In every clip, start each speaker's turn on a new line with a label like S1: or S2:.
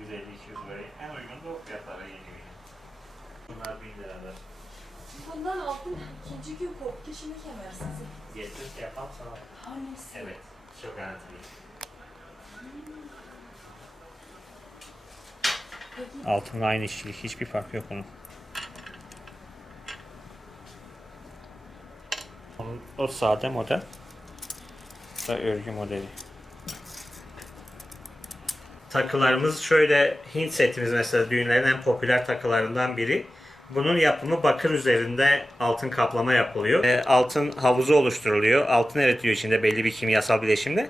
S1: 150-200 liraya. En uygun da o fiyatlara geliyor. yine. Bunlar 1000 liradır.
S2: Bundan altın ikinci gün koptu şimdi kemersiz.
S1: Getir ki yapalım sana.
S2: Hangisi?
S1: Evet. Çok garantili.
S2: Peki
S1: Altınla aynı işçilik. Hiçbir fark yok onun. Onun, o sade model. Bu da örgü modeli. Takılarımız şöyle Hint setimiz mesela düğünlerin en popüler takılarından biri. Bunun yapımı bakır üzerinde altın kaplama yapılıyor. E, altın havuzu oluşturuluyor. Altın eritiliyor içinde belli bir kimyasal bileşimle.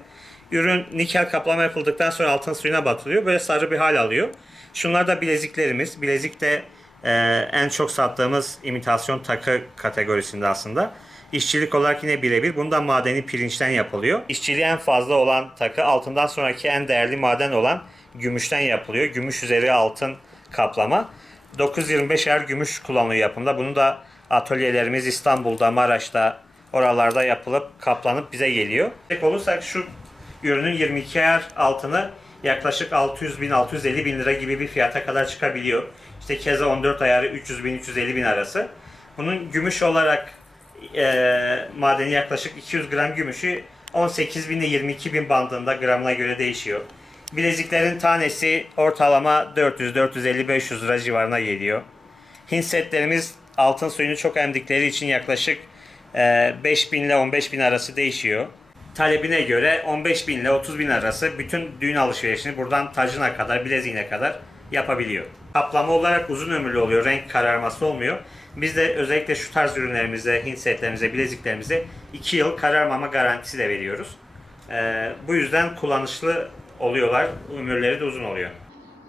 S1: Ürün nikel kaplama yapıldıktan sonra altın suyuna batırılıyor. Böyle sarı bir hal alıyor. Şunlar da bileziklerimiz. Bilezik de e, en çok sattığımız imitasyon takı kategorisinde aslında. İşçilik olarak yine birebir. Bunda madeni pirinçten yapılıyor. İşçiliği en fazla olan takı altından sonraki en değerli maden olan gümüşten yapılıyor. Gümüş üzeri altın kaplama. 925 er gümüş kullanılıyor yapımda. Bunu da atölyelerimiz İstanbul'da, Maraş'ta oralarda yapılıp kaplanıp bize geliyor. Tek olursak şu ürünün 22 er altını yaklaşık 600 bin 650 bin lira gibi bir fiyata kadar çıkabiliyor. İşte keza 14 ayarı 300 bin 350 bin arası. Bunun gümüş olarak e, madeni yaklaşık 200 gram gümüşü 18 bin ile 22 bin bandında gramına göre değişiyor. Bileziklerin tanesi ortalama 400, 450, 500 lira civarına geliyor. Hint setlerimiz altın suyunu çok emdikleri için yaklaşık e, 5 bin ile 15 bin arası değişiyor. Talebine göre 15 bin ile 30 bin arası bütün düğün alışverişini buradan tacına kadar, bileziğine kadar yapabiliyor. Kaplama olarak uzun ömürlü oluyor, renk kararması olmuyor. Biz de özellikle şu tarz ürünlerimize, Hint setlerimize, bileziklerimize 2 yıl kararmama garantisi de veriyoruz. Ee, bu yüzden kullanışlı oluyorlar, ömürleri de uzun oluyor.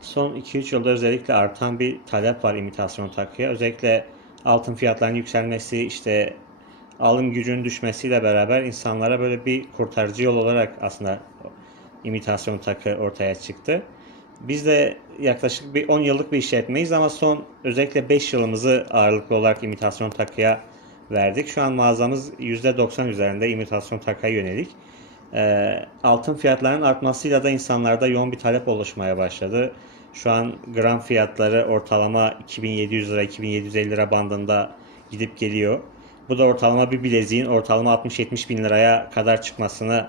S1: Son 2-3 yılda özellikle artan bir talep var imitasyon takıya. Özellikle altın fiyatlarının yükselmesi, işte alım gücünün düşmesiyle beraber insanlara böyle bir kurtarıcı yol olarak aslında imitasyon takı ortaya çıktı. Biz de yaklaşık bir 10 yıllık bir işletmeyiz ama son özellikle 5 yılımızı ağırlıklı olarak imitasyon takıya verdik. Şu an mağazamız %90 üzerinde imitasyon takıya yönelik. Ee, altın fiyatlarının artmasıyla da insanlarda yoğun bir talep oluşmaya başladı. Şu an gram fiyatları ortalama 2700 lira 2750 lira bandında gidip geliyor. Bu da ortalama bir bileziğin ortalama 60-70 bin liraya kadar çıkmasını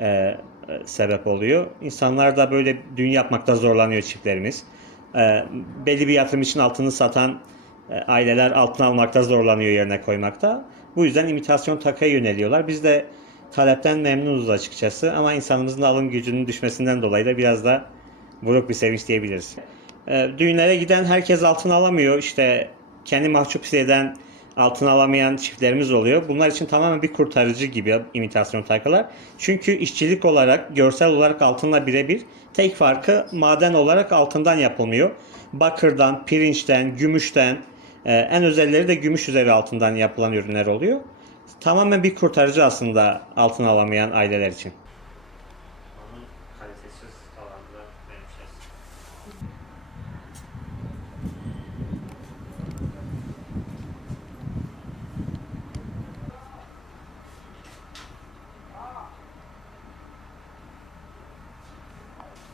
S1: e, sebep oluyor. İnsanlar da böyle düğün yapmakta zorlanıyor çiftlerimiz. E, belli bir yatırım için altını satan e, aileler altın almakta zorlanıyor yerine koymakta. Bu yüzden imitasyon takıya yöneliyorlar. Biz de talepten memnunuz açıkçası ama insanımızın alım gücünün düşmesinden dolayı da biraz da buruk bir sevinç diyebiliriz. E, düğünlere giden herkes altın alamıyor. İşte kendi mahcup hisseden altın alamayan çiftlerimiz oluyor. Bunlar için tamamen bir kurtarıcı gibi imitasyon takılar. Çünkü işçilik olarak, görsel olarak altınla birebir. Tek farkı maden olarak altından yapılmıyor. Bakırdan, pirinçten, gümüşten, e, en özelleri de gümüş üzeri altından yapılan ürünler oluyor. Tamamen bir kurtarıcı aslında altın alamayan aileler için.